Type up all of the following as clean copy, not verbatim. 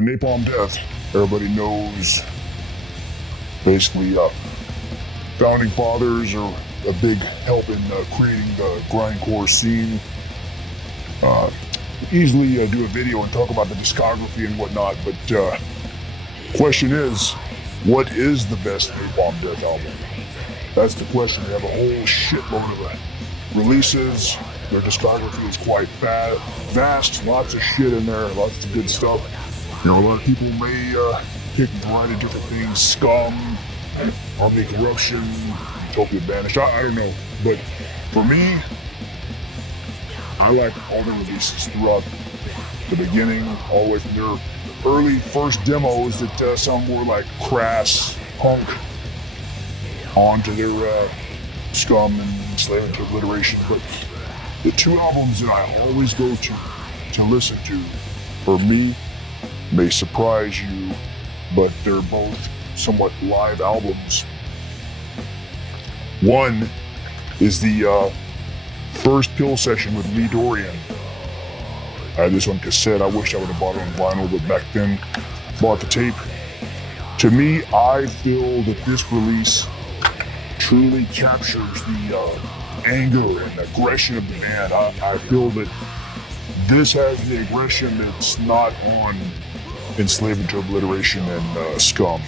Napalm Death, everybody knows, basically founding fathers are a big help in creating the grindcore scene. Easily do a video and talk about the discography and whatnot, but question is, what is the best Napalm Death album? That's the question. They have a whole shitload of releases. Their discography is quite vast, lots of shit in there, lots of good stuff. You know, a lot of people may pick a variety of different things, Scum, Harmony Corruption, Utopia Banished, I don't know. But for me, I like all the releases throughout the beginning, all the way from their early first demos that sound more like crass punk, onto their Scum and Slave to Obliteration. But the two albums that I always go to listen to, for me, may surprise you, but they're both somewhat live albums. One is the first Pill Session with Lee Dorian. I had this on cassette. I wish I would have bought it on vinyl, but back then, bought the tape. To me, I feel that this release truly captures the anger and aggression of the band. I feel that this has the aggression that's not on Enslavement to Obliteration and Scum.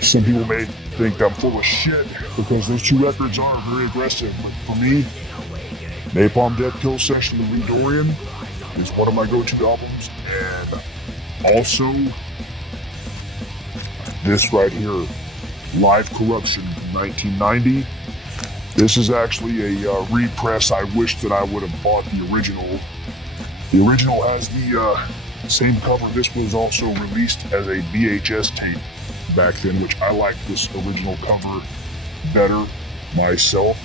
Some people may think I'm full of shit because those two records are very aggressive, but for me, Napalm Death Pill Session with Lee Dorian is one of my go-to albums, and also this right here, Live Corruption from 1990. This is actually a repress. I wish that I would have bought the original. The original has the same cover. This was also released as a VHS tape back then, which I like this original cover better myself.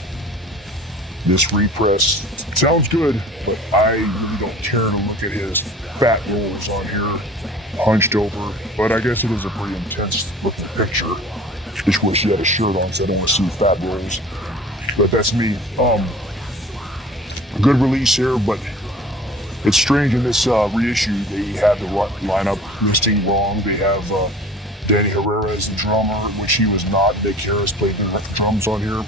This repress sounds good, but I really don't care to look at his fat rolls on here, hunched over. But I guess it is a pretty intense looking picture. Just wish he had a shirt on, so I don't want to see fat rolls. But that's me. A good release here, but it's strange in this reissue they have the lineup listing wrong. They have Danny Herrera as the drummer, which he was not. Nick Harris played the drums on here.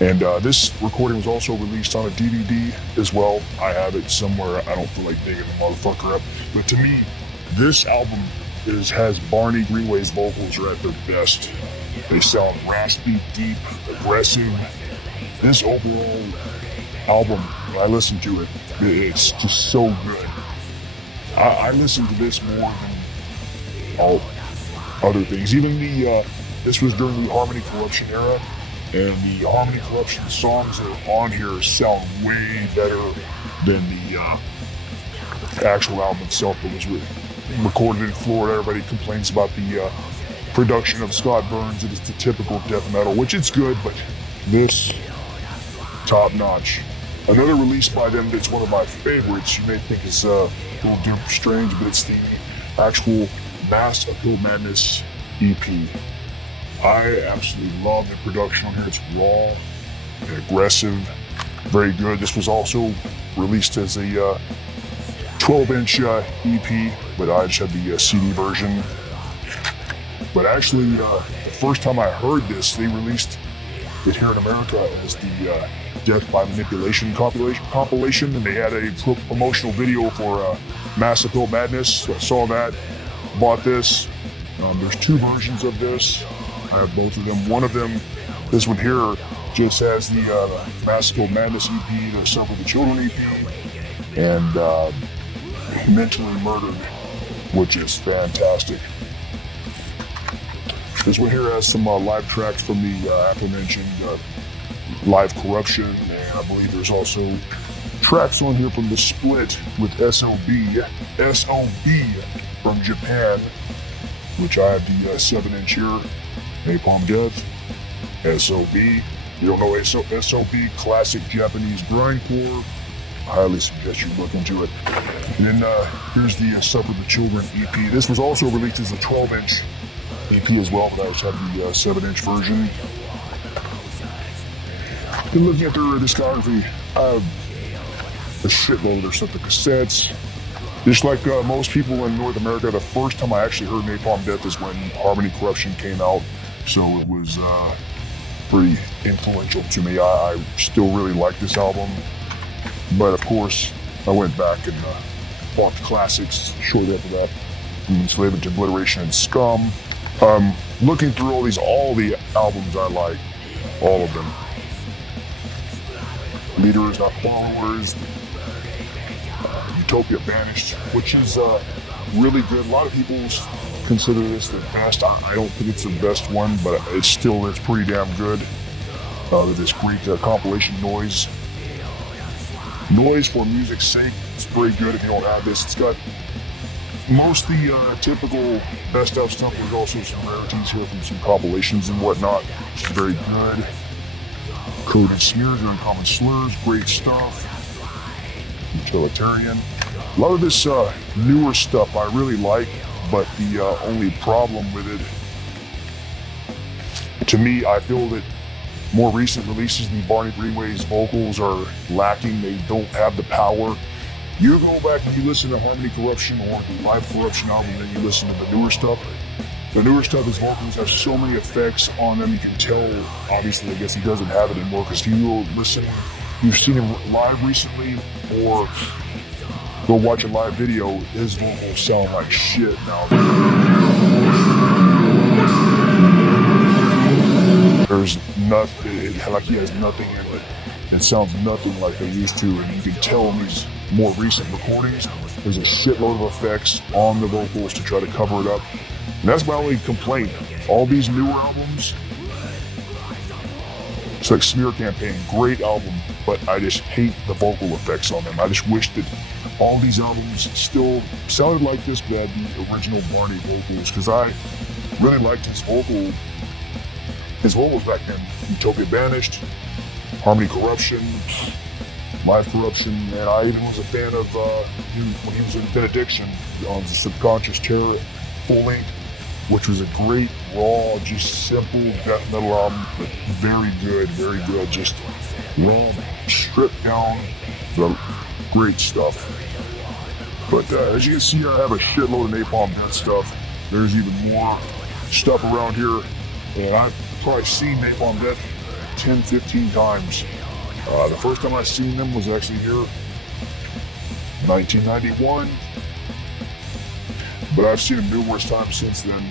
And this recording was also released on a DVD as well. I have it somewhere. I don't feel like digging the motherfucker up. But to me, this album has Barney Greenway's vocals are at their best. They sound raspy, deep, aggressive. This overall album, when I listen to it, it's just so good. I listen to this more than all other things. Even this was during the Harmony Corruption era, and the Harmony Corruption songs that are on here sound way better than the actual album itself that was recorded in Florida. Everybody complains about the production of Scott Burns. It is the typical death metal, which it's good, but this, top notch. Another release by them that's one of my favorites, you may think is a little different, strange, but it's the actual Mass Appeal Madness EP. I absolutely love the production on here. It's raw and aggressive, very good. This was also released as a 12-inch EP, but I just had the CD version. But actually, the first time I heard this, they released it here in America as the Death by Manipulation compilation, and they had a promotional video for Mass Appeal Madness. So I saw that, bought this. There's two versions of this. I have both of them. One of them, this one here, just has the Mass Appeal Madness EP, the Suffer the Children EP, and Mentally Murdered, which is fantastic. This one here has some live tracks from the aforementioned Live Corruption, and I believe there's also tracks on here from the split with SOB from Japan, which I have the 7-inch here, Napalm Death, SOB. You don't know SOB, classic Japanese grindcore. I highly suggest you look into it. And then here's the Suffer the Children EP. This was also released as a 12-inch EP as well, but I just have the 7-inch version. Been looking at their discography. I have a shitload of their stuff, the cassettes. Just like most people in North America, the first time I actually heard Napalm Death is when Harmony Corruption came out. So it was pretty influential to me. I still really like this album. But of course, I went back and bought the classics shortly after that. From Enslavement to Obliteration and Scum. Looking through all the albums I like, all of them. Leaders Not Followers, Utopia Banished, which is really good. A lot of people consider this the best. I don't think it's the best one, but it's pretty damn good. This great compilation Noise. Noise for music's sake. It's pretty good if you don't have this. It's got most of the typical best of stuff. There's also some rarities here from some compilations and whatnot, which is very good. Code and Smears, Uncommon Slurs, great stuff. Utilitarian. A lot of this newer stuff I really like, but the only problem with it, to me, I feel that more recent releases, the Barney Greenway's vocals are lacking. They don't have the power. You go back and you listen to Harmony Corruption or the Live Corruption album, and then you listen to the newer stuff. The newer stuff, his vocals have so many effects on them. You can tell, obviously, I guess he doesn't have it anymore, because if you listen, you've seen him live recently, or go watch a live video, his vocals sound like shit now. There's nothing, like he has nothing in it. It sounds nothing like they used to, and you can tell in these more recent recordings, there's a shitload of effects on the vocals to try to cover it up. And that's my only complaint. All these newer albums, it's like Smear Campaign, great album, but I just hate the vocal effects on them. I just wish that all these albums still sounded like this, but had the original Barney vocals, because I really liked his vocals back then. Utopia Banished, Harmony Corruption, Live Corruption, and I even was a fan of when he was in Benediction on the Subconscious Terror full length, which was a great, raw, just simple death metal album, but very good, just raw, stripped down, but great stuff. But as you can see, I have a shitload of Napalm Death stuff. There's even more stuff around here, and I've probably seen Napalm Death 10, 15 times. The first time I seen them was actually here, 1991. But I've seen them numerous times since then,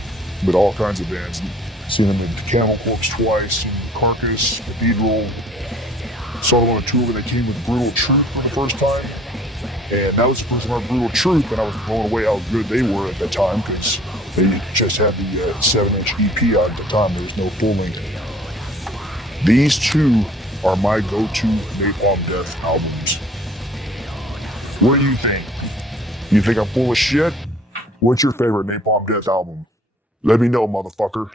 with all kinds of bands. Seen them in Camel Corpse twice, seen Carcass, Cathedral. Saw them on a tour when they came with Brutal Truth for the first time. And that was the first time I heard Brutal Truth, and I was blown away how good they were at that time, because they just had the 7-inch EP out at the time. There was no full length. These two are my go-to Napalm Death albums. What do you think? You think I'm full of shit? What's your favorite Napalm Death album? Let me know, motherfucker.